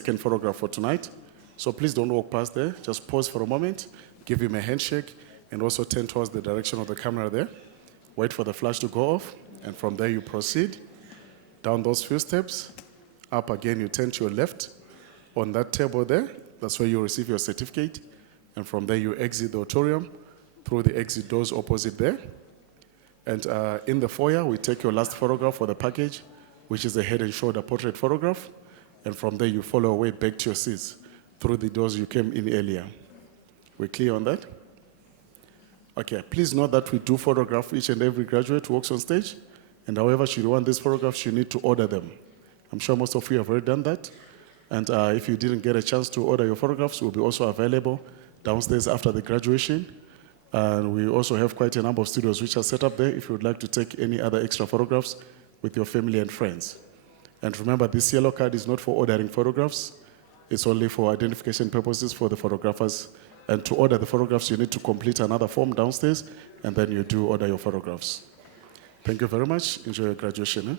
second photograph for tonight. So please don't walk past there. Just pause for a moment, give him a handshake, and also turn towards the direction of the camera there. Wait for the flash to go off, and from there you proceed down those few steps. Up again, you turn to your left. On that table there, that's where you receive your certificate. And from there you exit the auditorium through the exit doors opposite there. And in the foyer, we take your last photograph for the package, which is a head and shoulder portrait photograph. And from there, you follow away back to your seats through the doors you came in earlier. We clear on that? Okay, please note that we do photograph each and every graduate who walks on stage. And however, should you want these photographs, you need to order them. I'm sure most of you have already done that. And if you didn't get a chance to order your photographs, will be also available downstairs after the graduation. And we also have quite a number of studios which are set up there if you would like to take any other extra photographs with your family and friends. And remember, this yellow card is not for ordering photographs. It's only for identification purposes for the photographers. And to order the photographs, you need to complete another form downstairs, and then you do order your photographs. Thank you very much. Enjoy your graduation.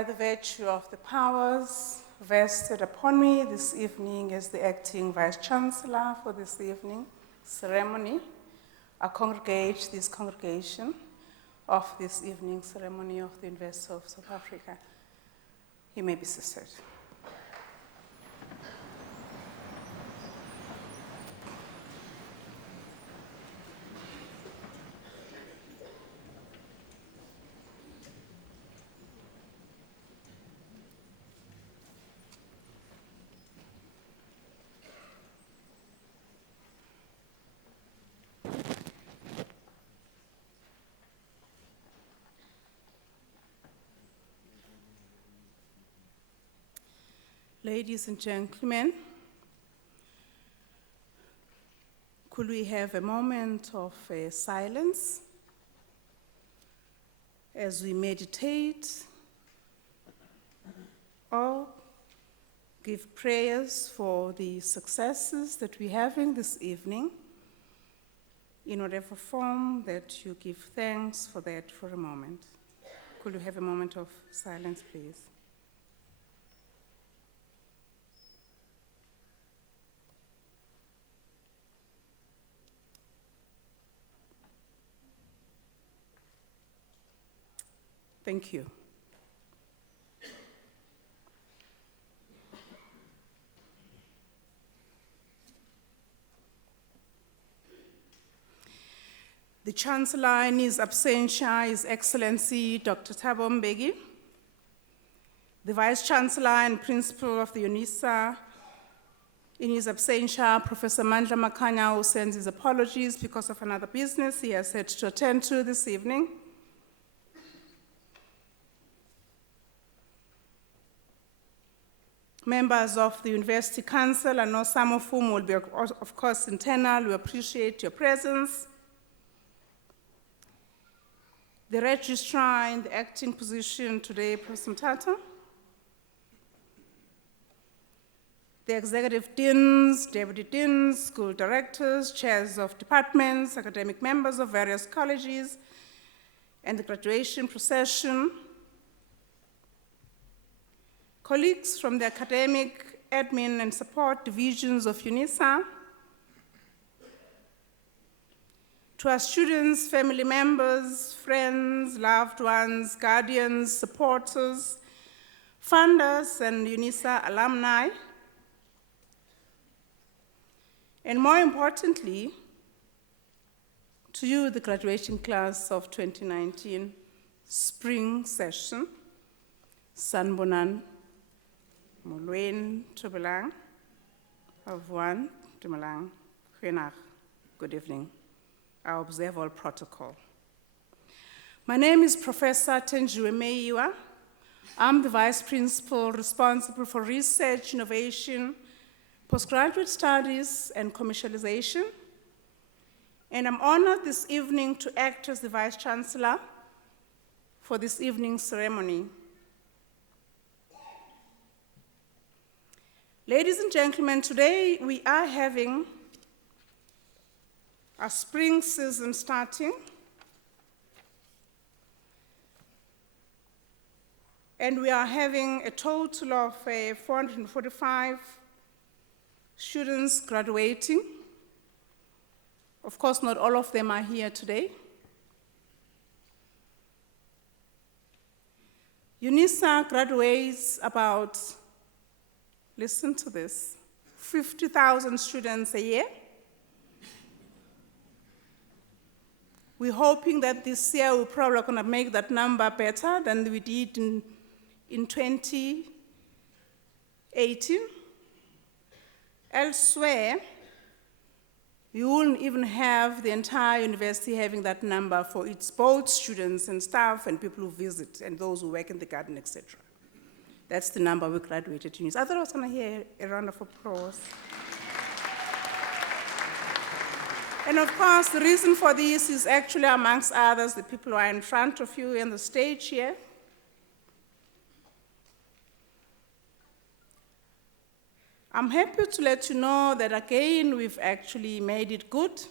By the virtue of the powers vested upon me this evening as the acting Vice-Chancellor for this evening ceremony, I congregate this congregation of this evening ceremony of the University of South Africa. You may be seated. Ladies and gentlemen, could we have a moment of silence as we meditate or give prayers for the successes that we're having this evening, in whatever form that you give thanks for that for a moment. Could we have a moment of silence, please? Thank you. The Chancellor in his absentia, His Excellency Dr. Thabo Mbeki, the Vice-Chancellor and Principal of the Unisa, in his absentia, Professor Mandla Makanya, who sends his apologies because of another business he has had to attend to this evening. Members of the University Council, I know some of whom will be, of course, internal. We appreciate your presence. The registrar in the acting position today, Professor Mtata. The executive deans, deputy deans, school directors, chairs of departments, academic members of various colleges, and the graduation procession. Colleagues from the academic, admin, and support divisions of Unisa, to our students, family members, friends, loved ones, guardians, supporters, funders, and Unisa alumni, and more importantly, to you, the graduation class of 2019 spring session, Sanbonan, Molweni, Tubelang, Avwan, Tumelang, Huenach. Good evening. I observe all protocol. My name is Professor Tenjiwe Meiwa. I'm the Vice Principal responsible for research, innovation, postgraduate studies, and commercialization. And I'm honored this evening to act as the Vice Chancellor for this evening's ceremony. Ladies and gentlemen, today we are having a spring season starting, and we are having a total of 445 students graduating. Of course, not all of them are here today. Unisa graduates about, listen to this, 50,000 students a year. We're hoping that this year we're probably going to make that number better than we did in 2018. Elsewhere, we wouldn't even have the entire university having that number for its both students and staff and people who visit and those who work in the garden, etc. That's the number we graduated to use. I thought I was going to hear a round of applause. And of course, the reason for this is actually, amongst others, the people who are in front of you on the stage here. I'm happy to let you know that again, we've actually made it good.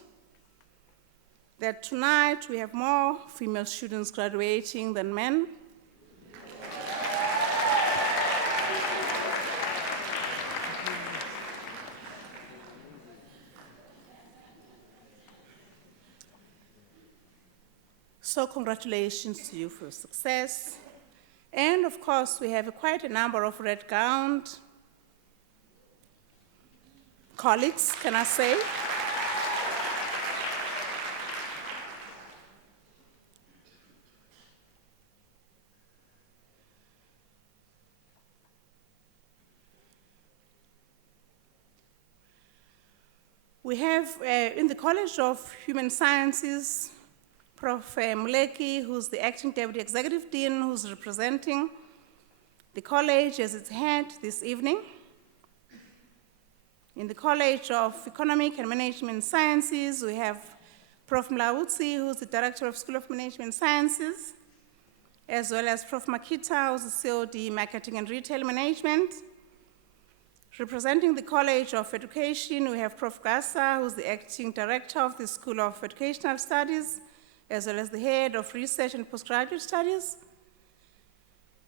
That tonight we have more female students graduating than men. So congratulations to you for your success. And of course, we have quite a number of red-gowned colleagues, can I say? We have in the College of Human Sciences, Prof. Muleki, who's the acting deputy executive dean, who's representing the college as its head this evening. In the College of Economic and Management Sciences, we have Prof. Mlautsi, who's the director of School of Management Sciences, as well as Prof. Makita, who's the COD Marketing and Retail Management. Representing the College of Education, we have Prof. Gasa, who's the acting director of the School of Educational Studies, as well as the head of Research and Postgraduate Studies.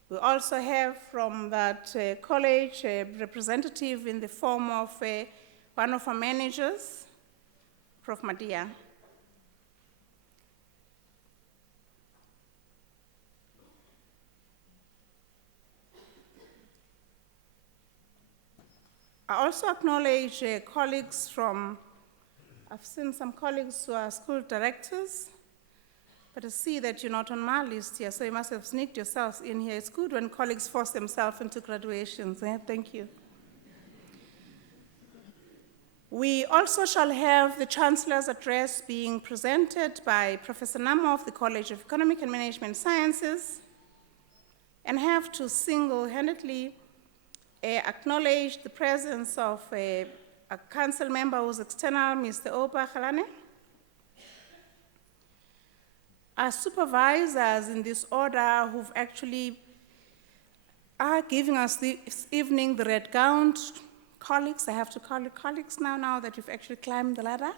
We also have from that college a representative in the form of one of our managers, Prof. Madia. I also acknowledge colleagues from, I've seen some colleagues who are school directors, but I see that you're not on my list here, so you must have sneaked yourselves in here. It's good when colleagues force themselves into graduations. Thank you. We also shall have the Chancellor's address being presented by Professor Namo of the College of Economic and Management Sciences, and have to single-handedly acknowledge the presence of a council member who's external, Mr. Opa Khalane. Our supervisors in this order who've actually are giving us this evening the red-gowned colleagues. I have to call you colleagues now that you've actually climbed the ladder.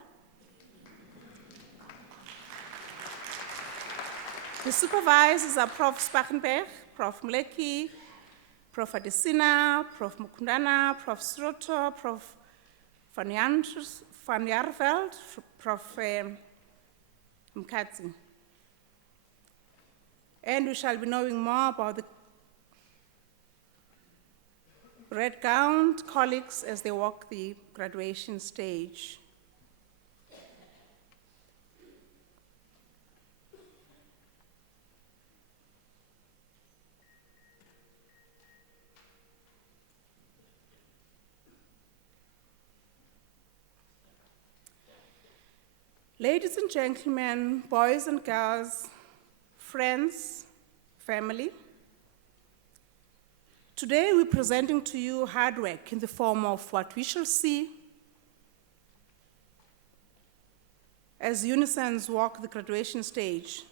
The supervisors are Prof. Spachenberg, Prof. Mleki, Prof. Adesina, Prof. Mukundana, Prof. Sroto, Prof. Van Jarveld, Prof. Mkatsi. And we shall be knowing more about the red-gowned colleagues as they walk the graduation stage. Ladies and gentlemen, boys and girls, friends, family, today we're presenting to you hard work in the form of what we shall see as Unisans walk the graduation stage.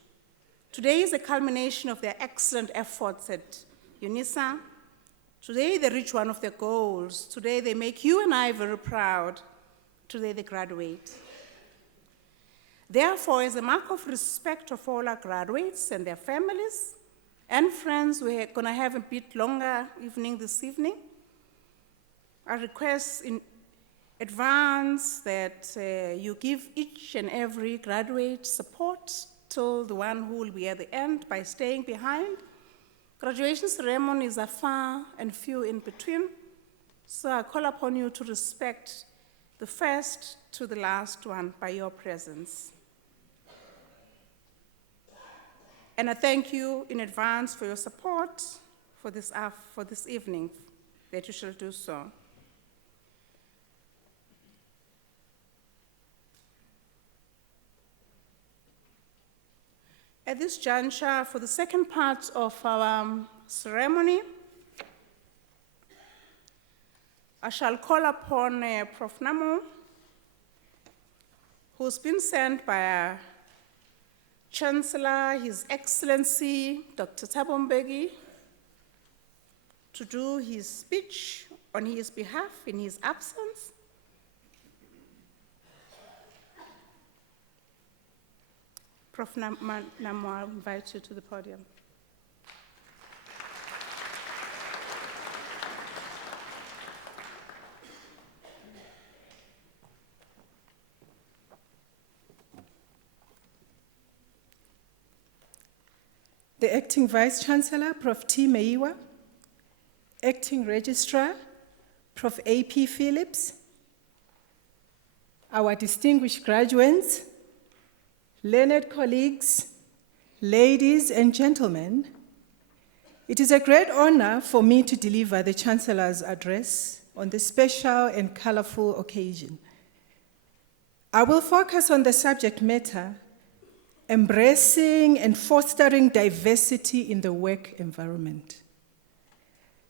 Today is a culmination of their excellent efforts at Unisa. Today they reach one of their goals. Today they make you and I very proud. Today they graduate. Therefore, as a mark of respect of all our graduates and their families and friends, we're going to have a bit longer evening this evening. I request in advance that you give each and every graduate support till the one who will be at the end by staying behind. Graduation ceremonies are far and few in between, so I call upon you to respect the first to the last one by your presence. And I thank you in advance for your support for this evening, that you shall do so. At this juncture, for the second part of our ceremony, I shall call upon Prof. Namo, who's been sent by our Chancellor, His Excellency, Dr. Thabo Mbeki, to do his speech on his behalf in his absence. Prof. Namo, I invite you to the podium. the Acting Vice-Chancellor, Prof. T. Meiwa, Acting Registrar, Prof. A.P. Phillips, our distinguished graduates, learned colleagues, ladies and gentlemen, it is a great honor for me to deliver the Chancellor's address on this special and colorful occasion. I will focus on the subject matter, embracing and fostering diversity in the work environment.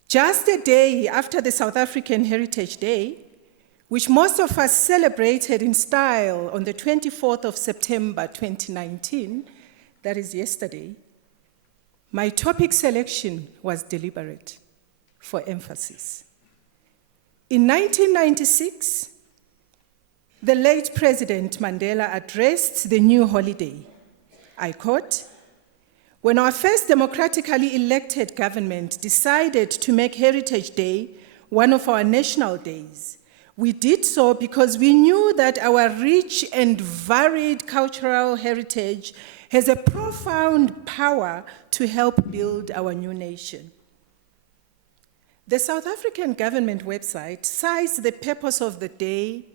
Just a day after the South African Heritage Day, which most of us celebrated in style on the 24th of September 2019, that is yesterday, my topic selection was deliberate for emphasis. In 1996, the late President Mandela addressed the new holiday. I quote, "When our first democratically elected government decided to make Heritage Day one of our national days, we did so because we knew that our rich and varied cultural heritage has a profound power to help build our new nation." The South African government website cites the purpose of the day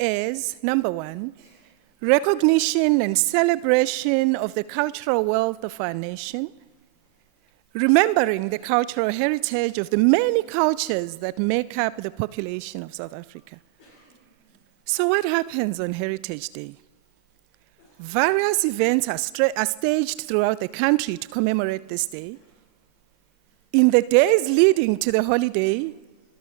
as, number one, recognition and celebration of the cultural wealth of our nation, remembering the cultural heritage of the many cultures that make up the population of South Africa. So what happens on Heritage Day? Various events are staged throughout the country to commemorate this day. In the days leading to the holiday,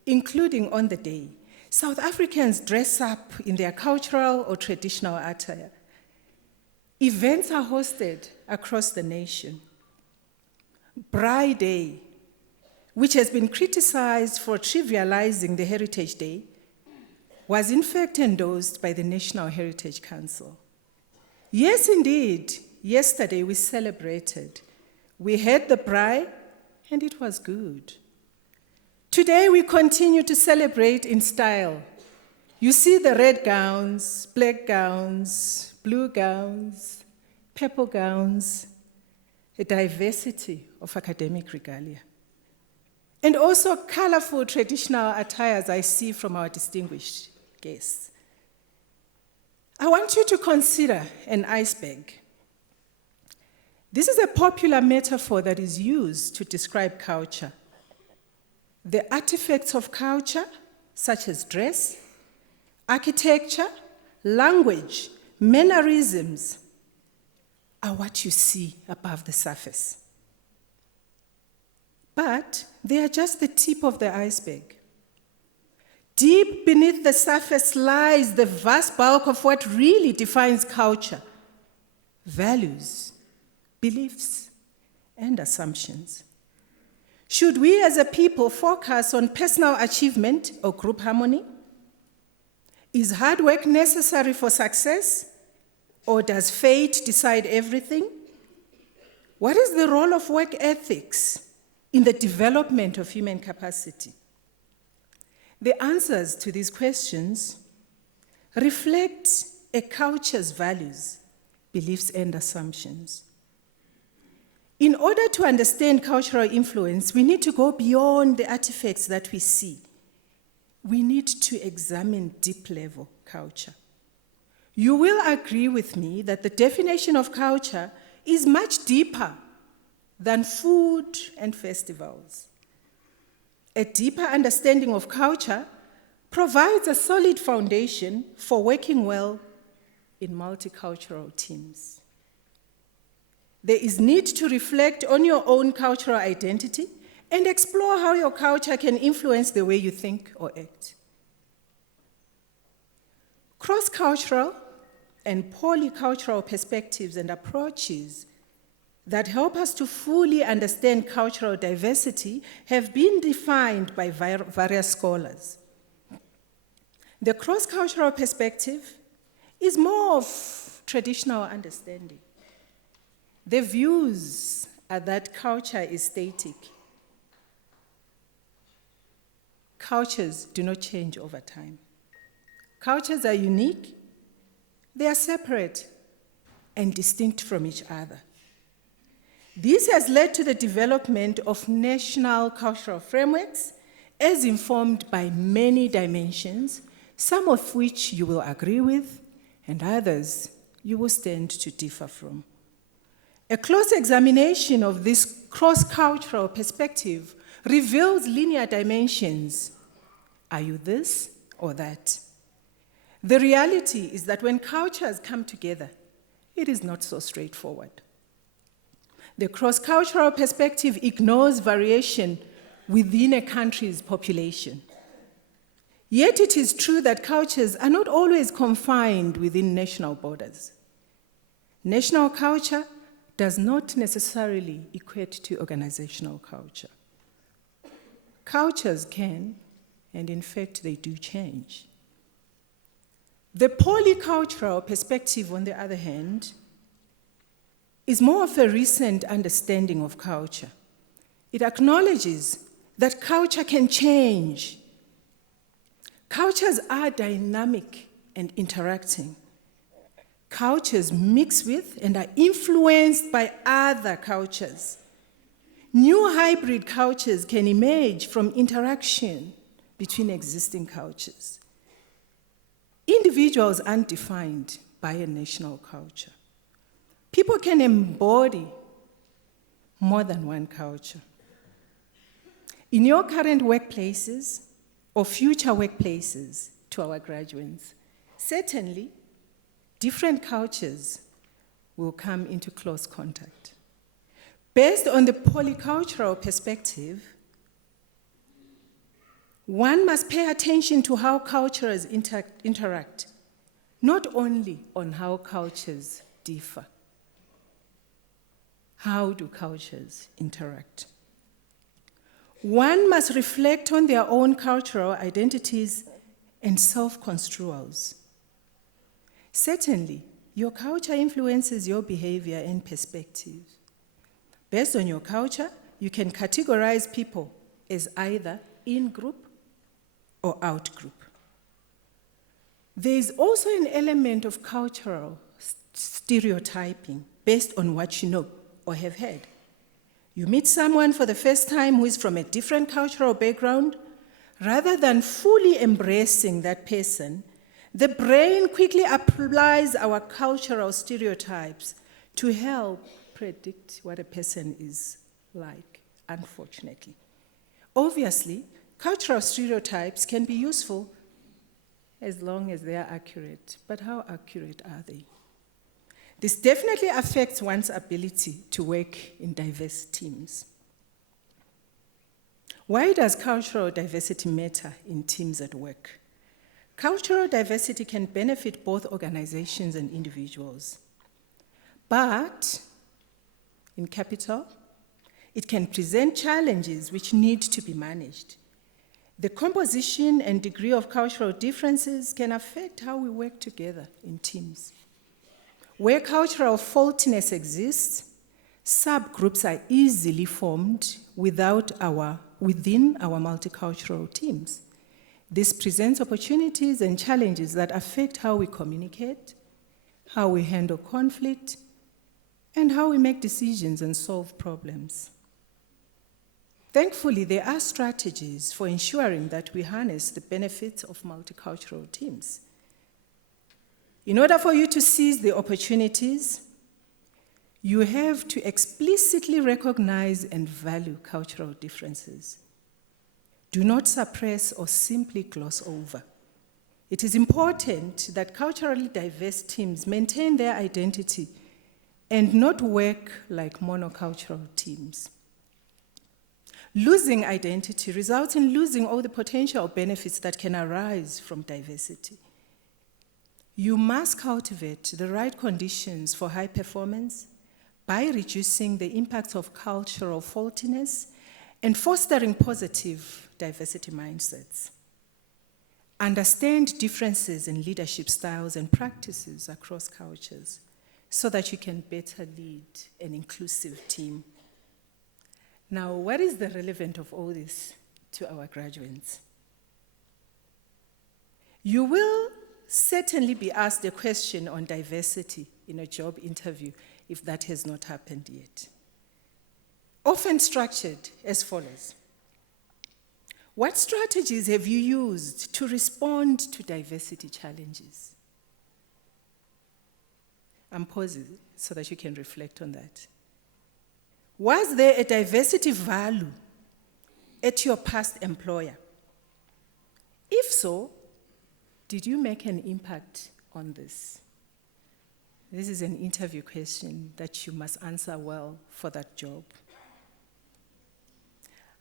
including on the day, South Africans dress up in their cultural or traditional attire. Events are hosted across the nation. Braai Day, which has been criticized for trivializing the Heritage Day, was in fact endorsed by the National Heritage Council. Yes, indeed, yesterday we celebrated. We had the braai, and it was good. Today we continue to celebrate in style. You see the red gowns, black gowns, blue gowns, purple gowns, a diversity of academic regalia. And also colorful traditional attires I see from our distinguished guests. I want you to consider an iceberg. This is a popular metaphor that is used to describe culture. The artifacts of culture, such as dress, architecture, language, mannerisms, are what you see above the surface. But they are just the tip of the iceberg. Deep beneath the surface lies the vast bulk of what really defines culture: values, beliefs, and assumptions. Should we as a people focus on personal achievement or group harmony? Is hard work necessary for success, or does fate decide everything? What is the role of work ethics in the development of human capacity? The answers to these questions reflect a culture's values, beliefs, and assumptions. In order to understand cultural influence, we need to go beyond the artifacts that we see. We need to examine deep-level culture. You will agree with me that the definition of culture is much deeper than food and festivals. A deeper understanding of culture provides a solid foundation for working well in multicultural teams. There is need to reflect on your own cultural identity and explore how your culture can influence the way you think or act. Cross-cultural and polycultural perspectives and approaches that help us to fully understand cultural diversity have been defined by various scholars. The cross-cultural perspective is more of traditional understanding. The views are that culture is static. Cultures do not change over time. Cultures are unique, they are separate and distinct from each other. This has led to the development of national cultural frameworks as informed by many dimensions, some of which you will agree with, and others you will stand to differ from. A close examination of this cross-cultural perspective reveals linear dimensions. Are you this or that? The reality is that when cultures come together, it is not so straightforward. The cross-cultural perspective ignores variation within a country's population. Yet it is true that cultures are not always confined within national borders. National culture does not necessarily equate to organizational culture. Cultures can, and in fact they do change. The polycultural perspective, on the other hand, is more of a recent understanding of culture. It acknowledges that culture can change. Cultures are dynamic and interacting. Cultures mix with and are influenced by other cultures. New hybrid cultures can emerge from interaction between existing cultures. Individuals aren't defined by a national culture. People can embody more than one culture. In your current workplaces or future workplaces, to our graduates, certainly different cultures will come into close contact. Based on the polycultural perspective, one must pay attention to how cultures interact, not only on how cultures differ. How do cultures interact? One must reflect on their own cultural identities and self-construals. Certainly, your culture influences your behavior and perspective. Based on your culture, you can categorize people as either in-group or out-group. There is also an element of cultural stereotyping based on what you know or have heard. You meet someone for the first time who is from a different cultural background. Rather than fully embracing that person, the brain quickly applies our cultural stereotypes to help predict what a person is like, unfortunately. Obviously, cultural stereotypes can be useful as long as they are accurate, but how accurate are they? This definitely affects one's ability to work in diverse teams. Why does cultural diversity matter in teams at work? Cultural diversity can benefit both organizations and individuals. But, in capital, it can present challenges which need to be managed. The composition and degree of cultural differences can affect how we work together in teams. Where cultural faultiness exists, subgroups are easily formed within our multicultural teams. This presents opportunities and challenges that affect how we communicate, how we handle conflict, and how we make decisions and solve problems. Thankfully, there are strategies for ensuring that we harness the benefits of multicultural teams. In order for you to seize the opportunities, you have to explicitly recognize and value cultural differences. Do not suppress or simply gloss over. It is important that culturally diverse teams maintain their identity and not work like monocultural teams. Losing identity results in losing all the potential benefits that can arise from diversity. You must cultivate the right conditions for high performance by reducing the impact of cultural faultiness and fostering positive diversity mindsets. Understand differences in leadership styles and practices across cultures so that you can better lead an inclusive team. Now, what is the relevance of all this to our graduates? You will certainly be asked a question on diversity in a job interview if that has not happened yet. often structured as follows. What strategies have you used to respond to diversity challenges? I'm pausing so that you can reflect on that. Was there a diversity value at your past employer? If so, did you make an impact on this? This is an interview question that you must answer well for that job.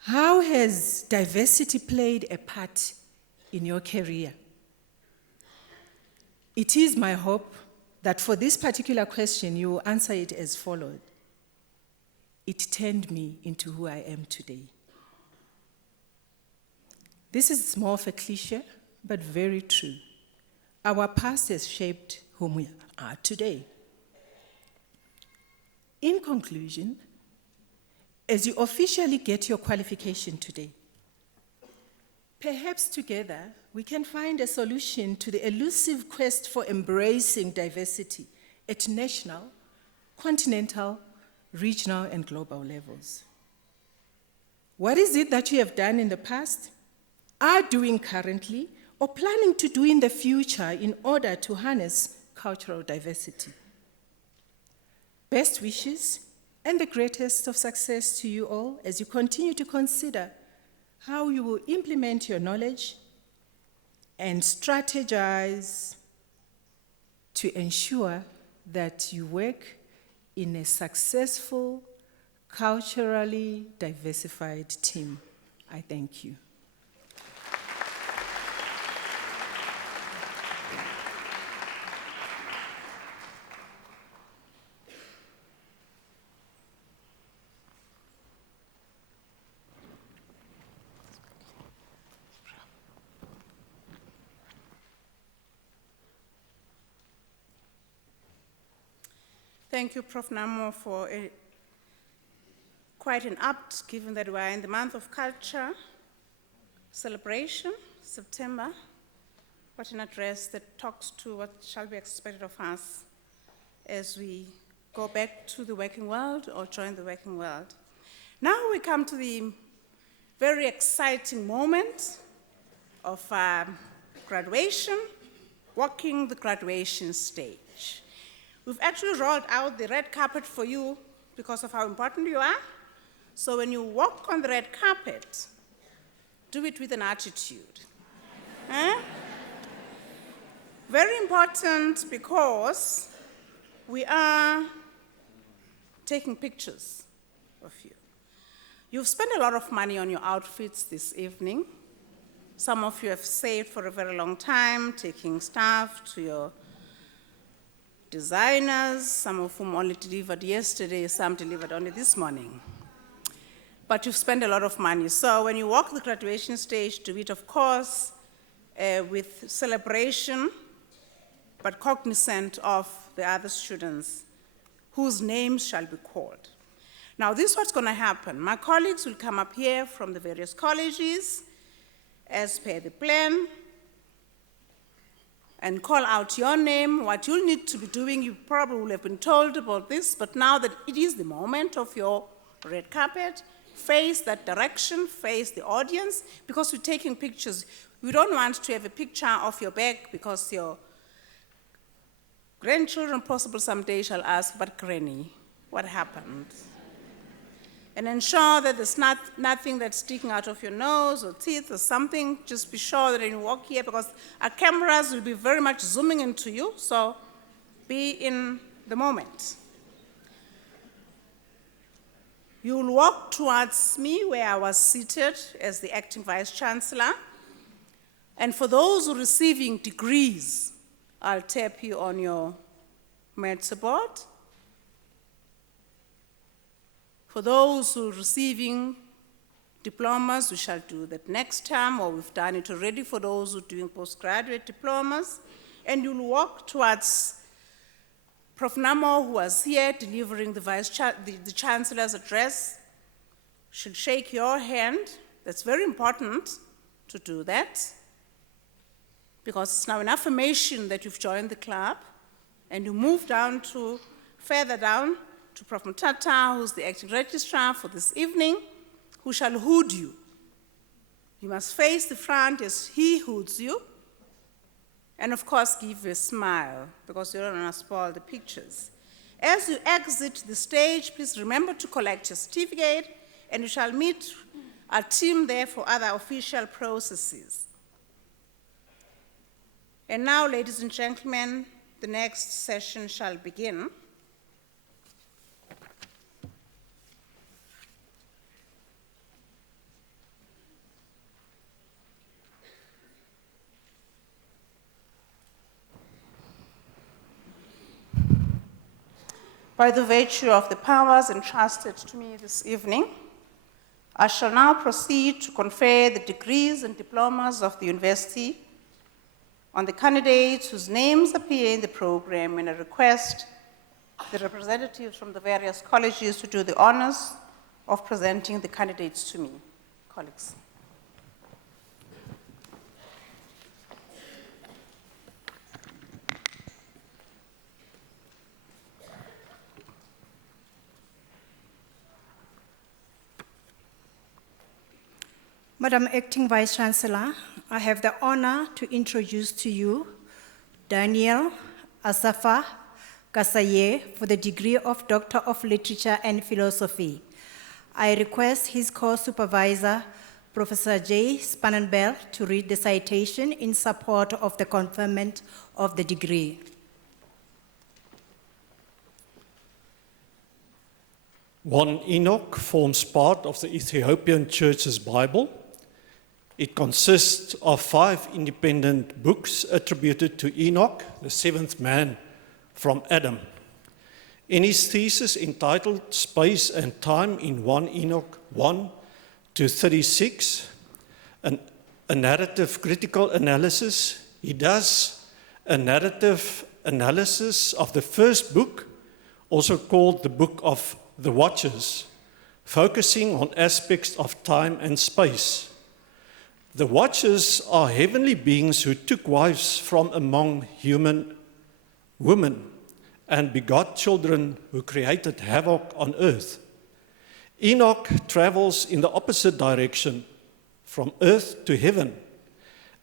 How has diversity played a part in your career? It is my hope that for this particular question, you will answer it as follows. It turned me into who I am today. This is more of a cliche, but very true. Our past has shaped whom we are today. In conclusion, as you officially get your qualification today, perhaps together we can find a solution to the elusive quest for embracing diversity at national, continental, regional, and global levels. What is it that you have done in the past, are doing currently, or planning to do in the future in order to harness cultural diversity? Best wishes and the greatest of success to you all as you continue to consider how you will implement your knowledge and strategize to ensure that you work in a successful, culturally diversified team. I thank you. Thank you, Prof. Namo, for quite an apt, given that we are in the month of culture celebration, September. What an address that talks to what shall be expected of us as we go back to the working world or join the working world. Now we come to the very exciting moment of graduation, walking the graduation stage. We've actually rolled out the red carpet for you because of how important you are. So when you walk on the red carpet, do it with an attitude. Very important because we are taking pictures of you. You've spent a lot of money on your outfits this evening. Some of you have saved for a very long time, taking staff to your designers, some of whom only delivered yesterday, some delivered only this morning. But you've spent a lot of money. So when you walk the graduation stage, do it, of course, with celebration, but cognizant of the other students whose names shall be called. Now, this is what's going to happen. My colleagues will come up here from the various colleges as per the plan and call out your name. What you'll need to be doing, you probably will have been told about this, but now that it is the moment of your red carpet, face that direction, face the audience, because we're taking pictures. We don't want to have a picture of your back because your grandchildren, possible someday, shall ask, but Granny, what happened? And ensure that there's nothing that's sticking out of your nose or teeth or something. Just be sure that when you walk here, because our cameras will be very much zooming into you, so be in the moment. You will walk towards me where I was seated as the acting vice chancellor. And for those who are receiving degrees, I'll tap you on your Metso board. For those who are receiving diplomas, we shall do that next time, or we've done it already for those who are doing postgraduate diplomas. And you'll walk towards Prof. Namo, who was here delivering the Chancellor's address. She'll shake your hand. That's very important to do that, because it's now an affirmation that you've joined the club, and you move down to further down to Prof. Mutata, who's the acting registrar for this evening, who shall hood you. You must face the front as he hoods you, and of course give a smile, because you don't want to spoil the pictures. As you exit the stage, please remember to collect your certificate, and you shall meet our team there for other official processes. And now, ladies and gentlemen, the next session shall begin. By the virtue of the powers entrusted to me this evening, I shall now proceed to confer the degrees and diplomas of the university on the candidates whose names appear in the program, and I request the representatives from the various colleges to do the honors of presenting the candidates to me. Colleagues. Madam Acting Vice-Chancellor, I have the honor to introduce to you Daniel Asafa Kasaye for the degree of Doctor of Literature and Philosophy. I request his co-supervisor, Professor J. Spannenberg, to read the citation in support of the conferment of the degree. One Enoch forms part of the Ethiopian Church's Bible. It consists of 5 independent books attributed to Enoch, the 7th man from Adam. In his thesis entitled Space and Time in 1 Enoch 1 to 36, a narrative critical analysis, he does a narrative analysis of the first book, also called the Book of the Watchers, focusing on aspects of time and space. The Watchers are heavenly beings who took wives from among human women and begot children who created havoc on earth. Enoch travels in the opposite direction, from earth to heaven,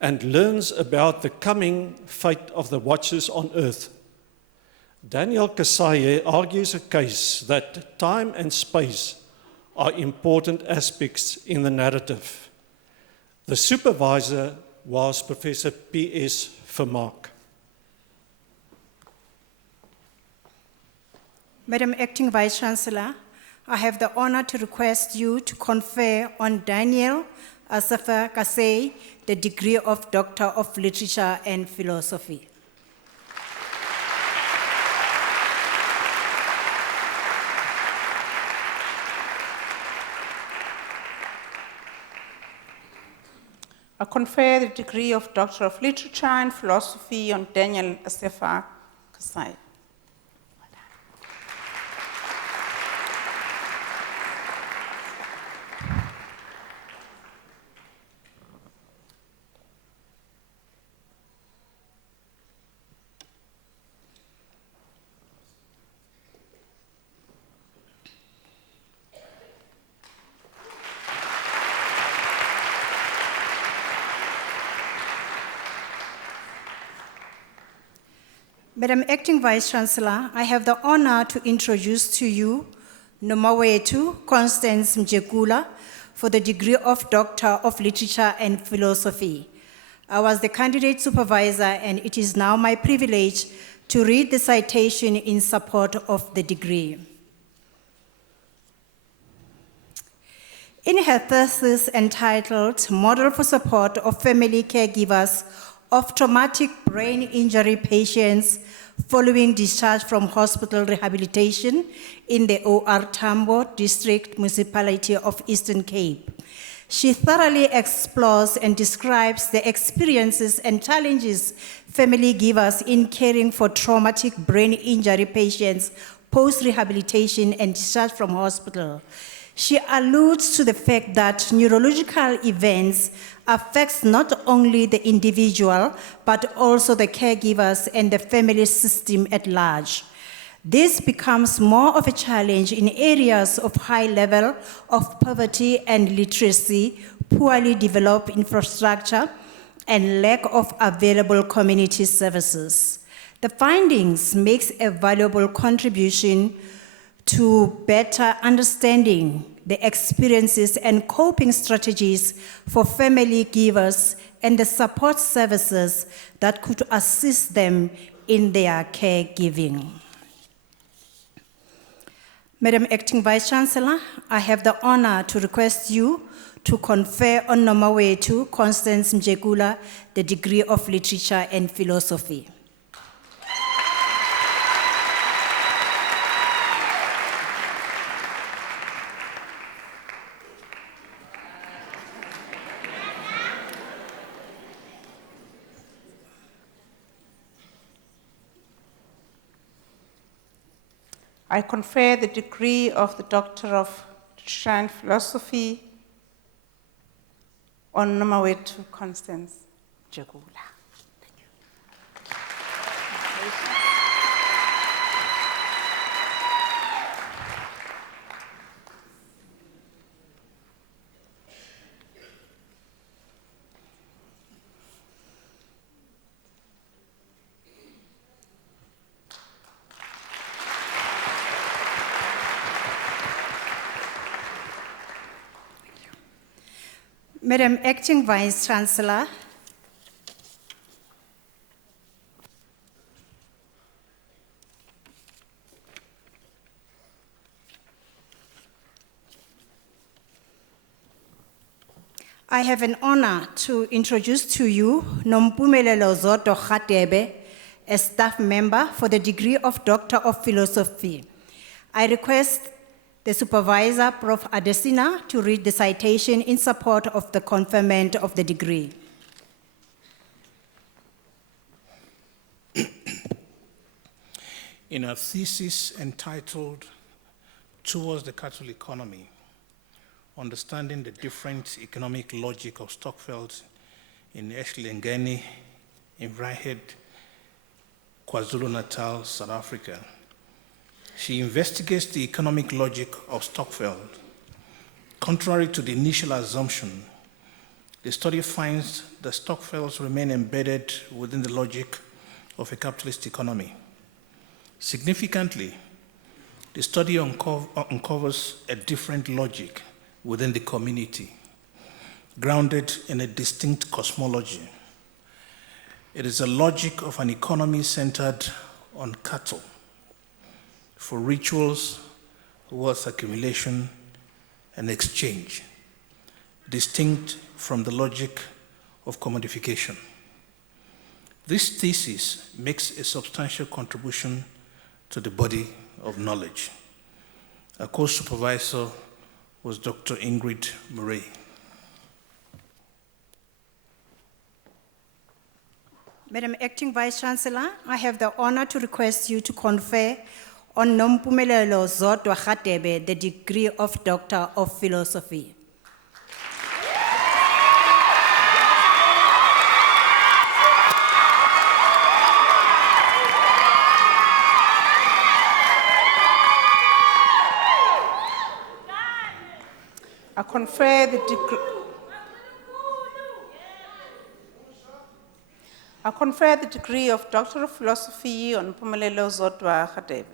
and learns about the coming fate of the Watchers on earth. Daniel Kasaye argues a case that time and space are important aspects in the narrative. The supervisor was Professor P.S. Vermaak. Madam Acting Vice-Chancellor, I have the honor to request you to confer on Daniel Asafa Kasei the degree of Doctor of Literature and Philosophy. I confer the degree of Doctor of Literature and Philosophy on Daniel Asafa Kasai. Madam Acting Vice-Chancellor, I have the honor to introduce to you Nomawetu Constance Mjekula for the degree of Doctor of Literature and Philosophy. I was the candidate supervisor, and it is now my privilege to read the citation in support of the degree. In her thesis entitled Model for Support of Family Caregivers of Traumatic Brain Injury Patients Following Discharge from Hospital Rehabilitation in the OR Tambo District Municipality of Eastern Cape, she thoroughly explores and describes the experiences and challenges family givers in caring for traumatic brain injury patients post-rehabilitation and discharge from hospital. She alludes to the fact that neurological events affects not only the individual, but also the caregivers and the family system at large. This becomes more of a challenge in areas of high level of poverty and literacy, poorly developed infrastructure, and lack of available community services. The findings make a valuable contribution to better understanding the experiences and coping strategies for family givers and the support services that could assist them in their caregiving. Madam Acting Vice Chancellor, I have the honor to request you to confer on Nomawetu Constance Mjegula the degree of Literature and Philosophy. I confer the degree of the Doctor of Literature and Philosophy on Nomawetu Constance Mjegula. Madam Acting Vice Chancellor, I have an honor to introduce to you Nompumelelo Zoto Khatebe, a staff member for the degree of Doctor of Philosophy. I request the supervisor, Prof. Adesina, to read the citation in support of the conferment of the degree. In a thesis entitled Towards the Capital Economy, Understanding the Different Economic Logic of Stockfields in Eshlingeni, in Vryheid, KwaZulu-Natal, South Africa, she investigates the economic logic of Stockfield. Contrary to the initial assumption, the study finds that Stockfields remain embedded within the logic of a capitalist economy. Significantly, the study uncovers a different logic within the community, grounded in a distinct cosmology. It is a logic of an economy centered on cattle, for rituals, wealth accumulation, and exchange, distinct from the logic of commodification. This thesis makes a substantial contribution to the body of knowledge. A co-supervisor was Dr. Ingrid Murray. Madam Acting Vice Chancellor, I have the honor to request you to confer on Nompumelelo Zodwa Khatebe the degree of Doctor of Philosophy. I confer the degree. I confer the degree of Doctor of Philosophy on Nompumelelo Zodwa Khatebe.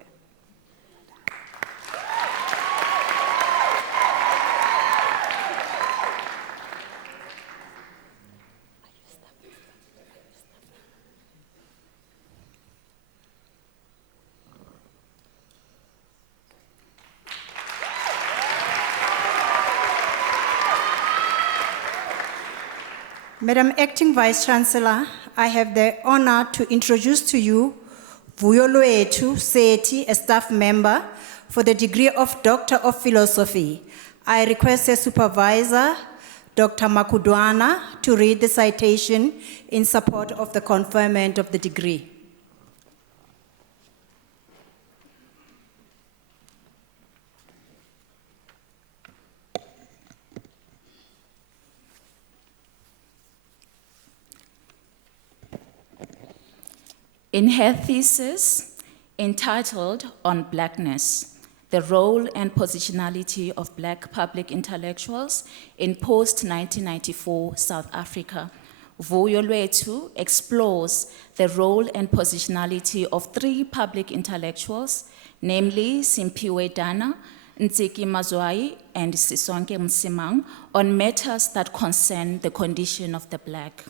Madam Acting Vice Chancellor, I have the honor to introduce to you Vuyoloetu Seti, a staff member for the degree of Doctor of Philosophy. I request a supervisor, Dr. Makudwana, to read the citation in support of the conferment of the degree. In her thesis, entitled On Blackness, the Role and Positionality of Black Public Intellectuals in Post-1994 South Africa. Vuyo Lwethu explores the role and positionality of three public intellectuals, namely Simpiwe Dana, Ntsiki Mazwai, and Sisonke Msimang, on matters that concern the condition of the Black.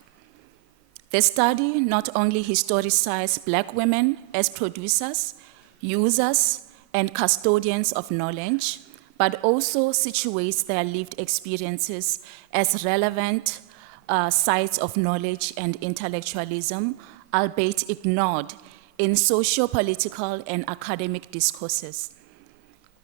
The study not only historicizes Black women as producers, users, and custodians of knowledge, but also situates their lived experiences as relevant sites of knowledge and intellectualism, albeit ignored in socio-political and academic discourses.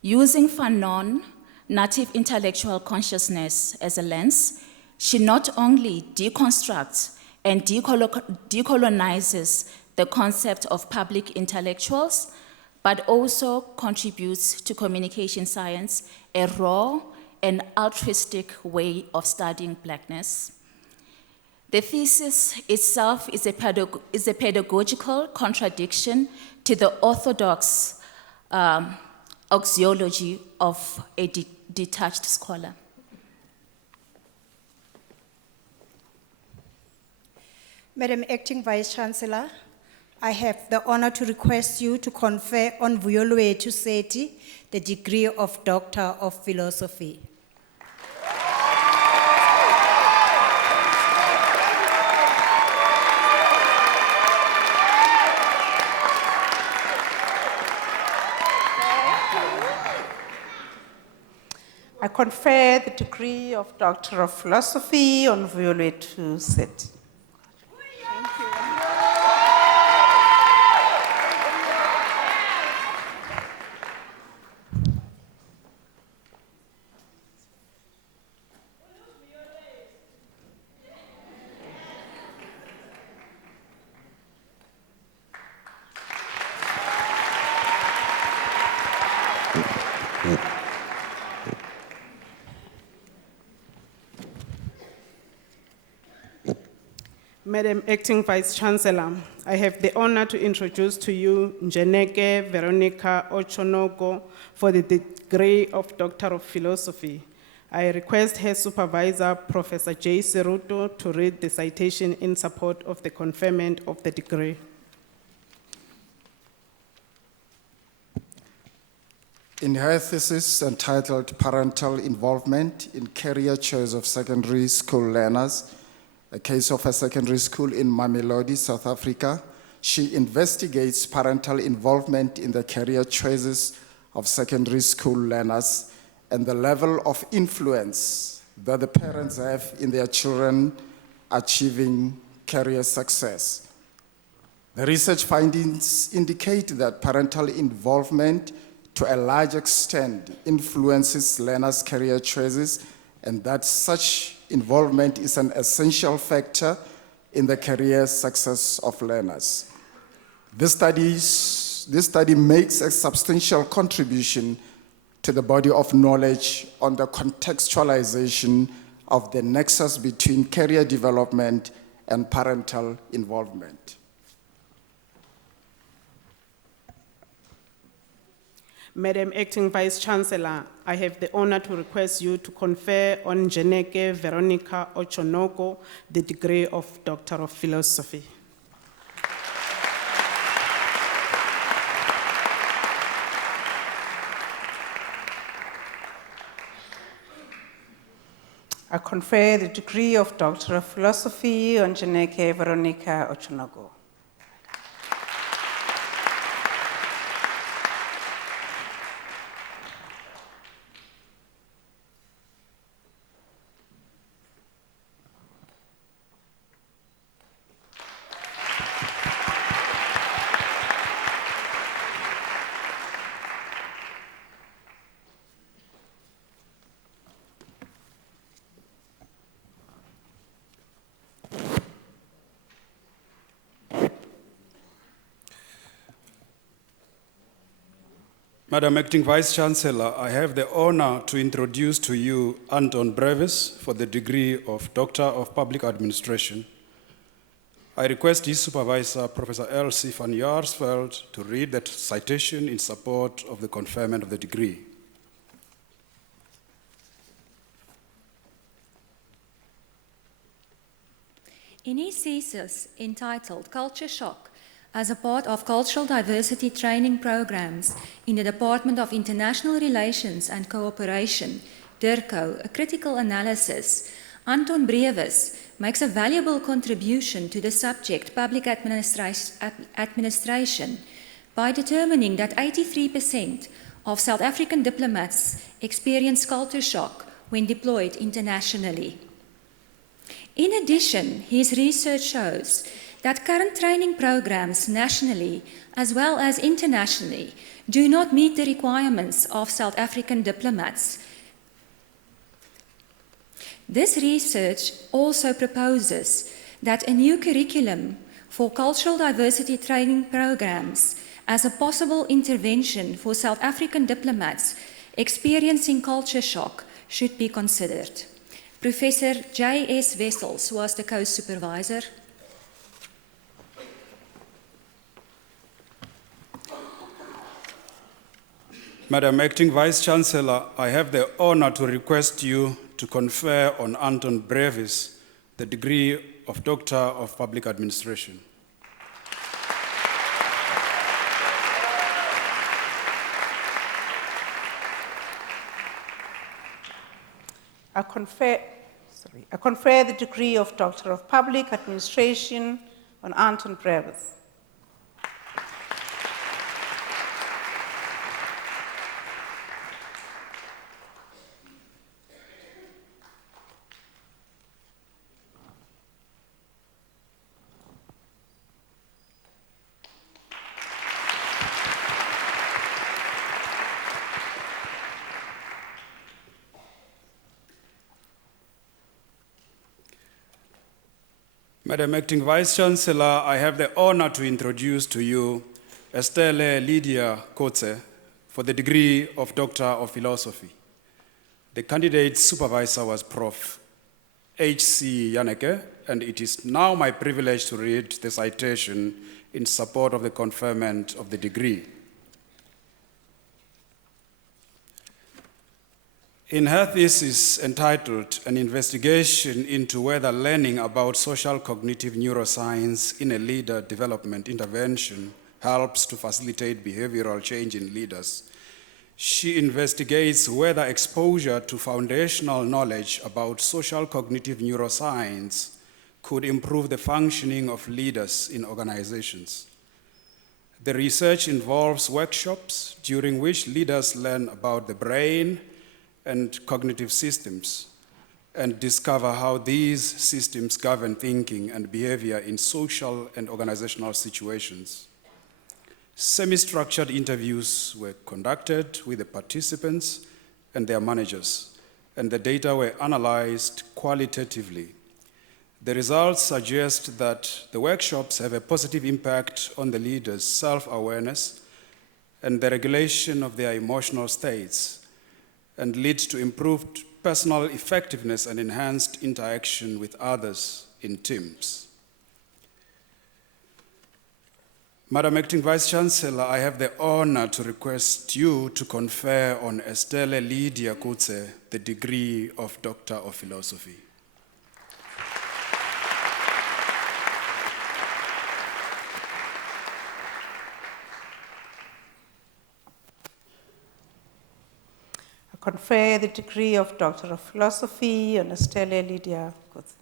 Using Fanon, native intellectual consciousness as a lens, she not only deconstructs and decolonizes the concept of public intellectuals, but also contributes to communication science, a raw and altruistic way of studying Blackness. The thesis itself is a pedagogical contradiction to the orthodox axiology of a detached scholar. Madam Acting Vice Chancellor, I have the honor to request you to confer on Vuyo Lwethu Seti the degree of Doctor of Philosophy. I confer the degree of Doctor of Philosophy on Vuyo Lwethu Seti. Madam Acting Vice Chancellor, I have the honor to introduce to you Njeneke Veronica Ochonogo for the degree of Doctor of Philosophy. I request her supervisor, Professor J. Seruto, to read the citation in support of the conferment of the degree. In her thesis entitled Parental Involvement in Career Choice of Secondary School Learners, a case of a secondary school in Mamelodi, South Africa, she investigates parental involvement in the career choices of secondary school learners and the level of influence that the parents have in their children achieving career success. The research findings indicate that parental involvement to a large extent influences learners' career choices and that such involvement is an essential factor in the career success of learners. This study makes a substantial contribution to the body of knowledge on the contextualization of the nexus between career development and parental involvement. Madam Acting Vice Chancellor, I have the honor to request you to confer on Njeneke Veronica Ochonogo the degree of Doctor of Philosophy. I confer the degree of Doctor of Philosophy on Njeneke Veronica Ochonogo. Madam Acting Vice Chancellor, I have the honor to introduce to you Anton Brevis for the degree of Doctor of Public Administration. I request his supervisor, Professor Elsie van Jaarsveld, to read the citation in support of the conferment of the degree. In his thesis entitled Culture Shock as a part of cultural diversity training programs in the Department of International Relations and Cooperation, DIRCO, a critical analysis, Anton Brevis makes a valuable contribution to the subject public administration by determining that 83% of South African diplomats experience culture shock when deployed internationally. In addition, his research shows that current training programs nationally as well as internationally do not meet the requirements of South African diplomats. This research also proposes that a new curriculum for cultural diversity training programs as a possible intervention for South African diplomats experiencing culture shock should be considered. Professor J.S. Wessels was the co-supervisor. Madam Acting Vice-Chancellor, I have the honor to request you to confer on Anton Brevis the degree of Doctor of Public Administration. I confer the degree of Doctor of Public Administration on Anton Brevis. Madam Acting Vice-Chancellor, I have the honor to introduce to you Estelle Lydia Kotze for the degree of Doctor of Philosophy. The candidate supervisor was Prof. H.C. Yaneke, and it is now my privilege to read the citation in support of the conferment of the degree. In her thesis entitled An Investigation into Whether Learning About Social Cognitive Neuroscience in a Leader Development Intervention Helps to Facilitate Behavioral Change in Leaders, she investigates whether exposure to foundational knowledge about social cognitive neuroscience could improve the functioning of leaders in organizations. The research involves workshops during which leaders learn about the brain and cognitive systems, and discover how these systems govern thinking and behavior in social and organizational situations. Semi-structured interviews were conducted with the participants and their managers, and the data were analyzed qualitatively. The results suggest that the workshops have a positive impact on the leaders' self-awareness and the regulation of their emotional states, and leads to improved personal effectiveness and enhanced interaction with others in teams. Madam Acting Vice-Chancellor, I have the honor to request you to confer on Estelle Lydia Kotze the degree of Doctor of Philosophy. Confer the degree of Doctor of Philosophy on Estelle Lydia Kotze.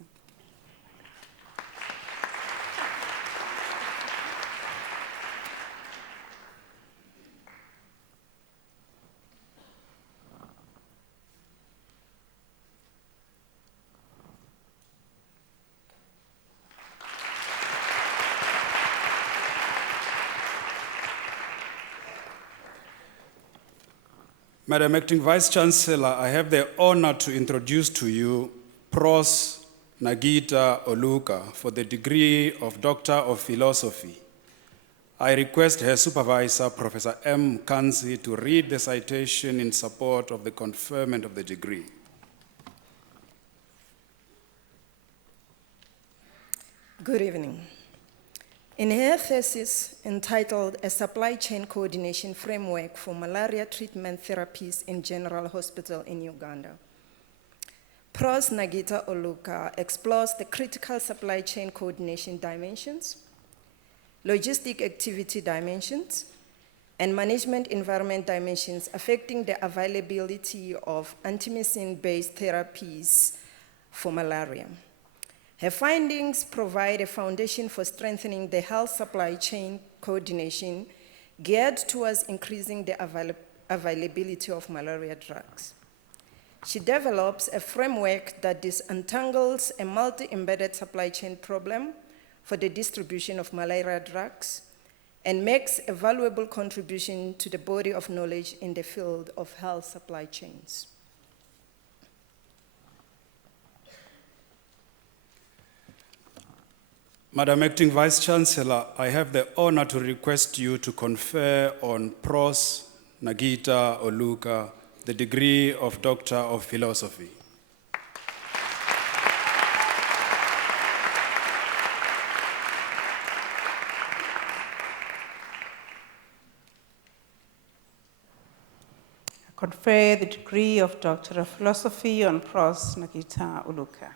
Madam Acting Vice-Chancellor, I have the honor to introduce to you Pros Nagita Oluka for the degree of Doctor of Philosophy. I request her supervisor, Professor M. Kanzi, to read the citation in support of the conferment of the degree. Good evening. In her thesis entitled A Supply Chain Coordination Framework for Malaria Treatment Therapies in General Hospital in Uganda, Pros Nagita Oluka explores the critical supply chain coordination dimensions, logistic activity dimensions, and management environment dimensions affecting the availability of antimycin-based therapies for malaria. Her findings provide a foundation for strengthening the health supply chain coordination geared towards increasing the availability of malaria drugs. She develops a framework that disentangles a multi-embedded supply chain problem for the distribution of malaria drugs and makes a valuable contribution to the body of knowledge in the field of health supply chains. Madam Acting Vice Chancellor, I have the honor to request you to confer on Pros Nagita Oluka the degree of Doctor of Philosophy. Confer the degree of Doctor of Philosophy on Pros Nagita Oluka.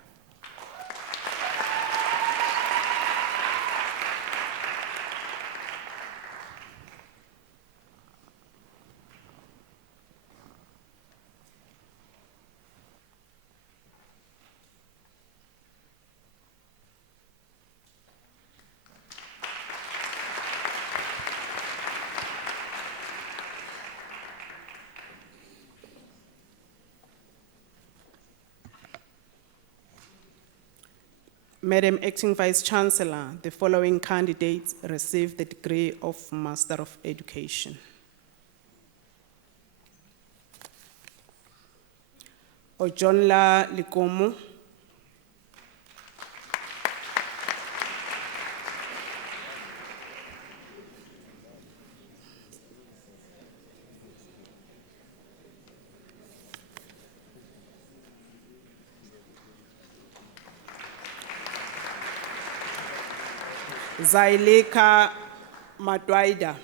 Madam Acting Vice Chancellor, the following candidates receive the degree of Master of Education. Ojonla Likomo, Zaileka Matwaida,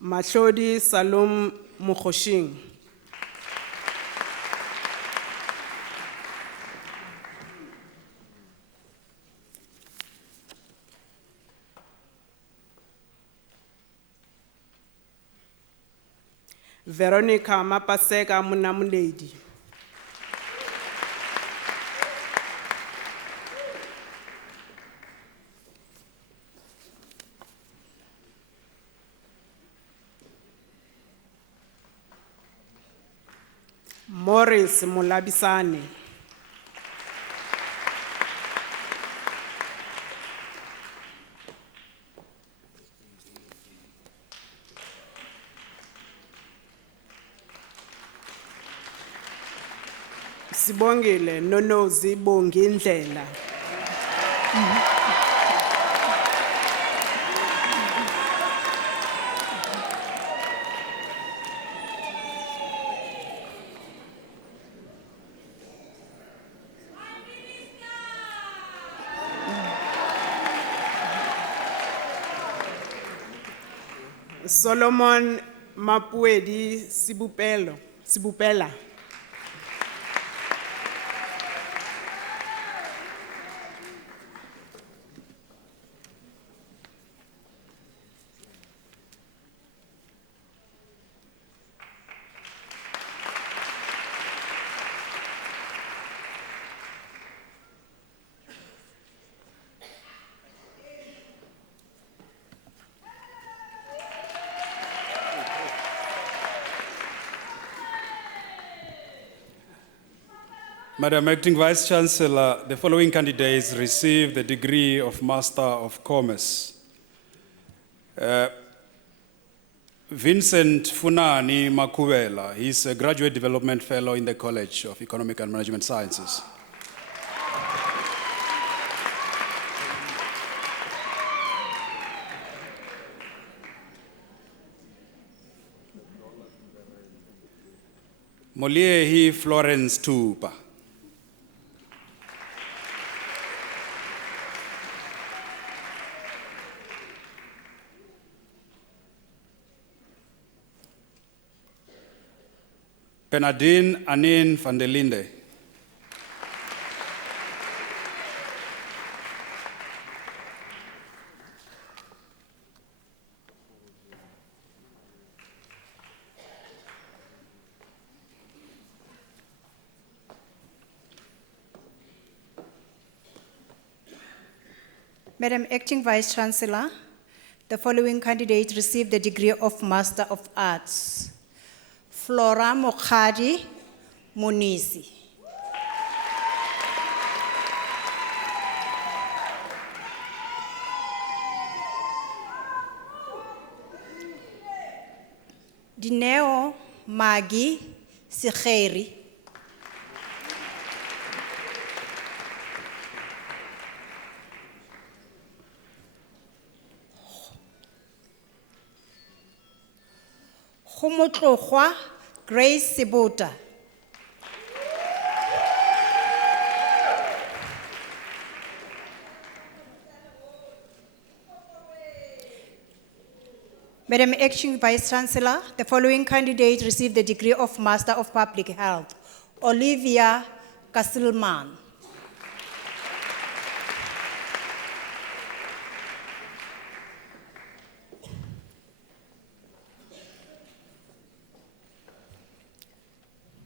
Mahlodi Salom Mukhoshing, Veronica Mapaseka Munamuledi, Morris Mulabisane, Sibongile Nonozi Bongindlela, Solomon Mapuedi Sibupela, Madam Acting Vice Chancellor, the following candidates receive the degree of Master of Commerce. Vincent Funani Makubela, he's a Graduate Development Fellow in the College of Economic and Management Sciences. Moliehi Florence Tupa. Bernardine Anin van der Linde. Madam Acting Vice Chancellor, the following candidates received the degree of Master of Arts. Flora Mokhadi Munisi. Dineo Magi Sikheri. Khumotlokhwa Grace Sibota. Madam Acting Vice Chancellor, the following candidates received the degree of Master of Public Health. Olivia Kassilman.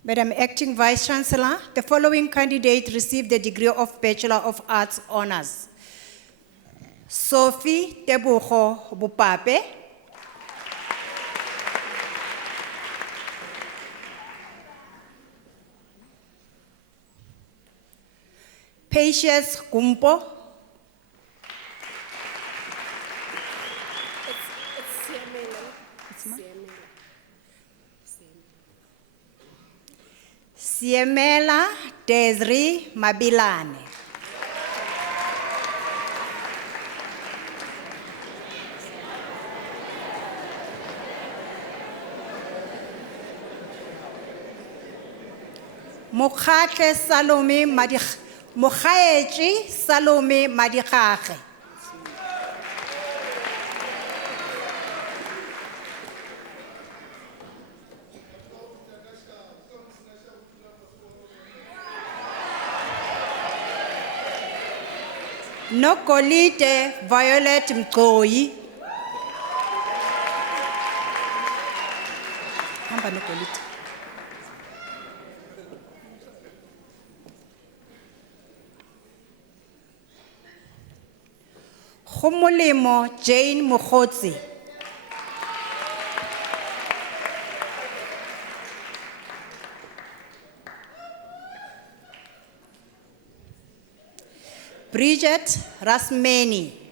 Madam Acting Vice Chancellor, the following candidates received the degree of Bachelor of Arts Honours. Sophie Tebogo Bupape. Patience Gumpo. Siemela Desri Mabilane. Mokhatle Salome Madikh. Mokhaetji Salome Madikage. Nokolite Violet Mkoyi. Hamba Nokolite. Khumulimo Jane Mukhotsi. Bridget Rasmeni.